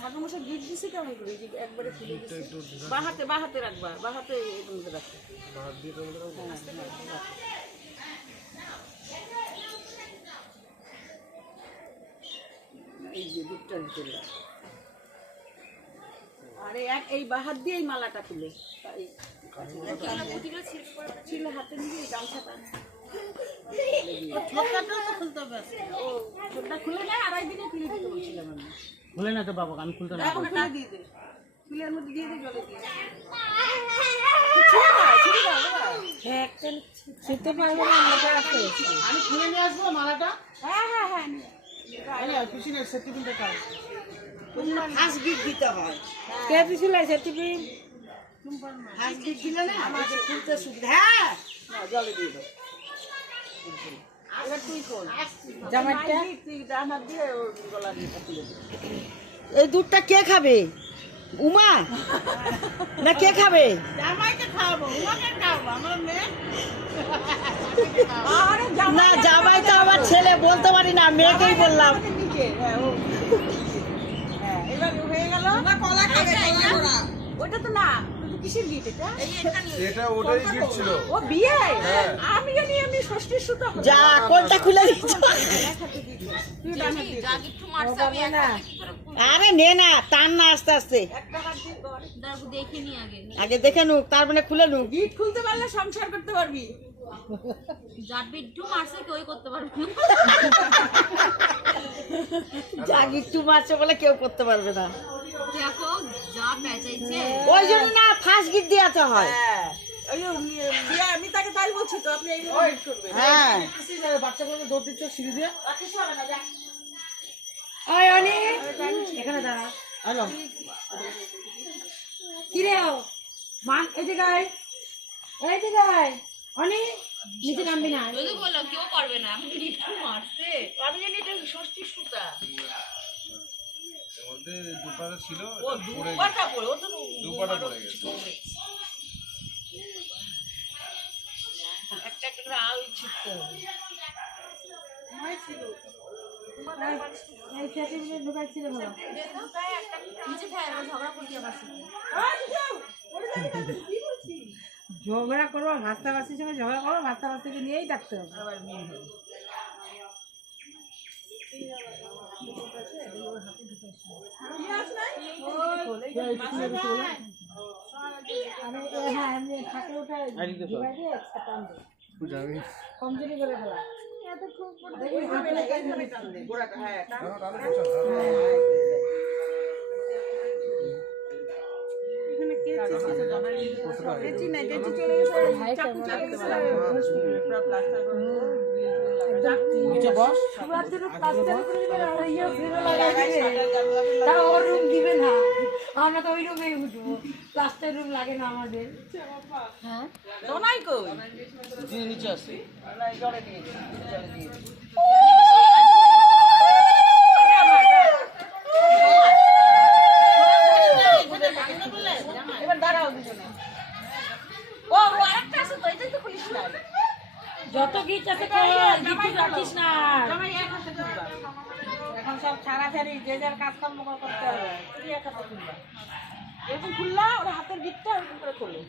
ঠাকুর মশাই গিট দিছি কেমন করে একবারে খুলে দিছি বাঁ হাতে রাখবা বাঁ হাতে এর মধ্যে রাখো এই যে দুধটার ভিতরে আরে এই বাঁ হাত দিয়ে এই মালাটা খুলে ছিল হাতে নিয়ে এই গামছাটা খুলে নেয় আড়াই দিনে খুলে দিতে বলছিলাম আমি খুলে না তো বাবা আমি খুলতে না খুলে দিয়ে দে ফুলের মধ্যে দিয়ে দে জলে দিয়ে ছিটতে পারবো না আমি খুলে নিয়ে আসবো মালাটা হ্যাঁ হ্যাঁ হ্যাঁ পিছনে সেটিপিনটা কাজ ফার্স্ট গিট দিতে হয় কে দিছিল সেটিপিন ফার্স্ট গিট দিলে না আমাদের খুলতে সুবিধা হ্যাঁ জলে দিয়ে দাও এই দুধটা কে খাবে? উমা না কে খাবে? না জামাই তো আমার ছেলে বলতে পারি না, মেয়েকেই বললাম। ওটা তো না কিসের গিট এটা? এটা ওটাই গিট ছিল। ও বিয়ে? আমি জানি আমি ষষ্ঠীর সুতো। যা কোনটা খুলে দিচ্ছ? আরে নে না, টান না আস্তে আস্তে। আগে দেখে নুক, তার মানে খুলে নুক। গিট খুলতে পারলে সংসার করতে পারবি। যা গিট্টু মারছে বলে কেউ করতে পারবে না। ওই জন্য না ফার্স্ট গিট দিতে হয়। আমি তাকে তাই বলছি তো, আপনি হ্যাঁ বাচ্চাগুলো দৌড় দিচ্ছে সিঁড়ি দিয়ে। এখানে দাঁড়া। হ্যালো কি রে মান এই জায়গায় অনেক নিচে নামবি না। যদি বলো কেউ করবে না, আমি একটু মারছে। আমি জানি এটা ষষ্ঠীর সুতা। এর মধ্যে দুপাটা ছিল, ও দুপাটা পড়ে, ও তো দুপাটা পড়ে গেছে। একটা একটা করে আল ছিটতে হবে। মাই ছিল। এই সেটিংয়ে ঢুকাইছিল না। নিচে খায় আর ঝগড়া করতে পারছি। ঝগড়া করবো, ভাস্তাবাসীর সঙ্গে ঝগড়া করবো, ভাস্তাবাসীকে নিয়েই থাকতে হবে। আবার মেয়ে হবে। কমজোরি করে ফেলা আমরা তো ওই রুমে উঠবো, প্লাস্টার রুম লাগে না আমাদের। হ্যাঁ নিচে আসছে এবার দাঁড়াও দুজনে। ও আরেকটা আছে তো, এটাই তো খুলিস না। যত গিট আছে রাখিস না। এখন সব ছাড়াছাড়ি, যে যার কাজকর্ম করতে হবে। এরকম খুললা ওরা হাতের গিটটা ওরকম করে খোলে।